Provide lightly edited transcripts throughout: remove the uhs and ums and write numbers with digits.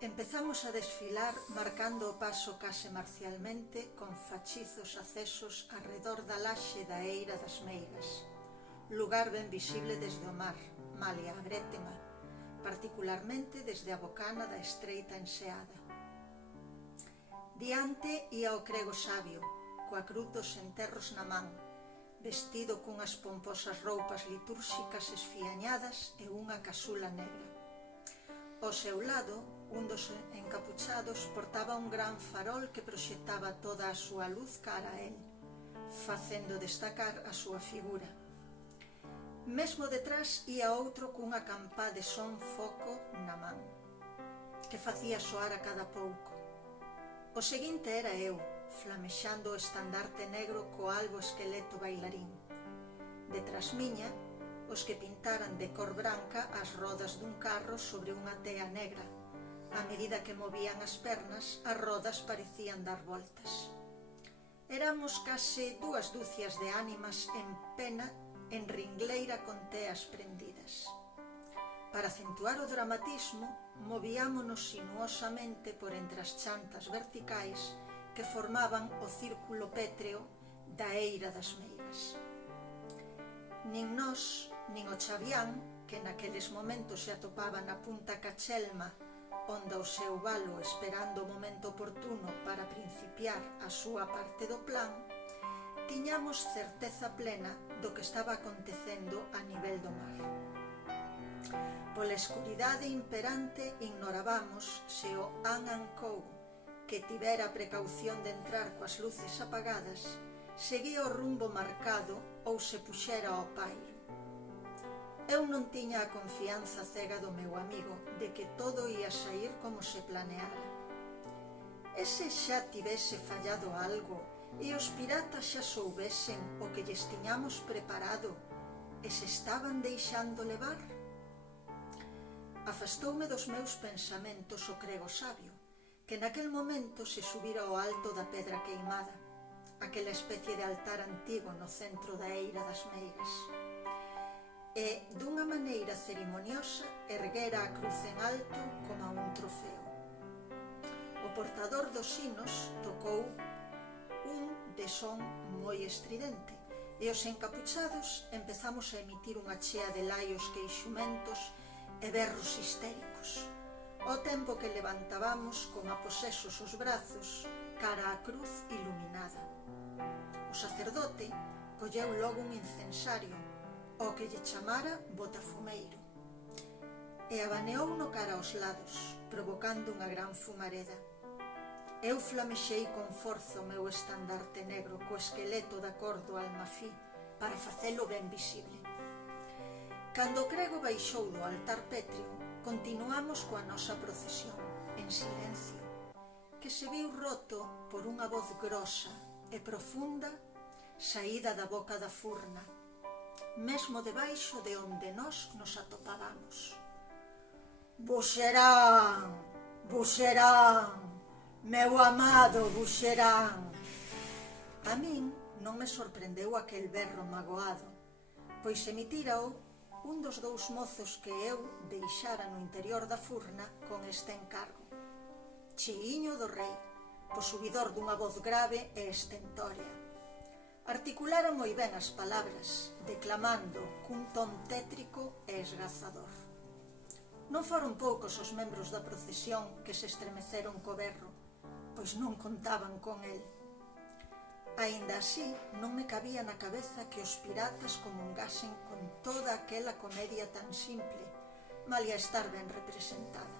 Empezamos a desfilar marcando o paso case marcialmente con fachizos acesos arredor da laxe da Eira das Meigas, lugar ben visible desde o mar, malia a brétema, particularmente desde a bocana da estreita enseada. Diante ia o crego sabio, coa cruz dos enterros na man, vestido cunhas pomposas roupas litúrxicas esfiañadas e unha casula negra. Ao seu lado, un dos encapuchados portaba un gran farol que proxectaba toda a súa luz cara a él, facendo destacar a súa figura. Mesmo detrás ia outro cunha campá de son foco na man, que facía soar a cada pouco. O seguinte era eu, flamexando o estandarte negro co albo esqueleto bailarín. Detrás miña, os que pintaran de cor branca as rodas dun carro sobre unha tea negra. A medida que movían as pernas, as rodas parecían dar voltas. Éramos case 2 dúcias de ánimas en pena en ringleira con teas prendidas. Para acentuar o dramatismo, movíámonos sinuosamente por entre as chantas verticais que formaban o círculo pétreo da Eira das Meigas. Nin nós, nin o Chavián, que naqueles momentos se atopaba na punta Cachelma, onde o seu valo esperando o momento oportuno para principiar a súa parte do plan, tiñamos certeza plena do que estaba acontecendo a nivel do mar. Pola escuridade imperante ignorábamos se o Anankou, que tivera a precaución de entrar coas luces apagadas, seguía o rumbo marcado ou se puxera ao pairo. Eu non tiña a confianza cega do meu amigo de que todo ia saír como se planeara. E se xa tivese fallado algo e os piratas xa soubesen o que lles tiñamos preparado e se estaban deixando levar? Afastoume dos meus pensamentos o crego sabio, que naquel momento se subira ao alto da pedra queimada, aquela especie de altar antigo no centro da Eira das Meigas, e, dunha maneira cerimoniosa, erguera a cruz en alto como un trofeo. O portador dos sinos tocou un de son moi estridente, e os encapuchados empezamos a emitir unha chea de laios queixumentos e berros histéricos, ao tempo que levantábamos como a posesos os brazos cara á cruz iluminada. O sacerdote colleu logo un incensario, o que lle chamara botafumeiro, e abaneou no cara aos lados, provocando unha gran fumareda. Eu flamexei con forza o meu estandarte negro co esqueleto da cor do almafí para facelo ben visible. Cando o crego baixou do altar pétreo, continuamos coa nosa procesión, en silencio, que se viu roto por unha voz grosa e profunda saída da boca da furna, mesmo debaixo de onde nós nos atopábamos. Buxerán, Buxerán, meu amado Buxerán. A min non me sorprendeu aquel berro magoado, pois emitírao un dos 2 mozos que eu deixara no interior da furna con este encargo. Chiiño do rei, posubidor dunha voz grave e estentórea. Articulara moi ben as palabras, declamando cun ton tétrico e esgazador. Non foron poucos os membros da procesión que se estremeceron co berro, pois non contaban con el. Aínda así, non me cabía na cabeza que os piratas comungasen con toda aquela comedia tan simple, malia estar ben representada.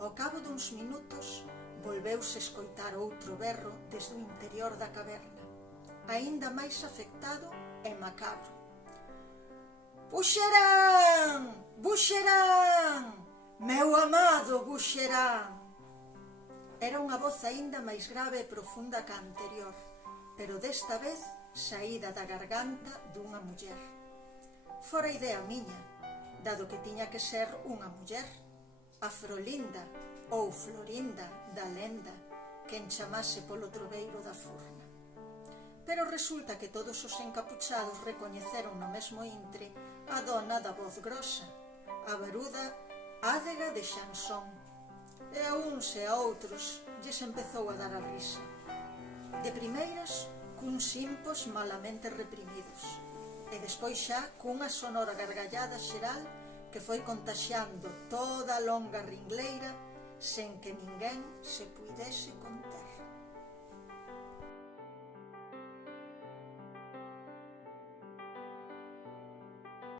Ao cabo duns minutos, volveuse escoitar outro berro desde o interior da caverna, aínda máis afectado e macabro. Buxerán, Buxerán, meu amado Buxerán. Era unha voz aínda máis grave e profunda que a anterior, pero desta vez saída da garganta dunha muller. Fora idea miña, dado que tiña que ser unha muller, a Frolinda ou Florinda da lenda que enchamase polo troveiro da furna. Pero resulta que todos os encapuchados recoñeceron no mesmo intre a dona da voz grosa, a baruda Ádega de Xansón, e a uns e a outros lles empezou a dar a risa. De primeiras, cuns impos malamente reprimidos, e despois xa cunha sonora gargallada xeral que foi contaxiando toda a longa ringleira sen que ninguén se puidese conter.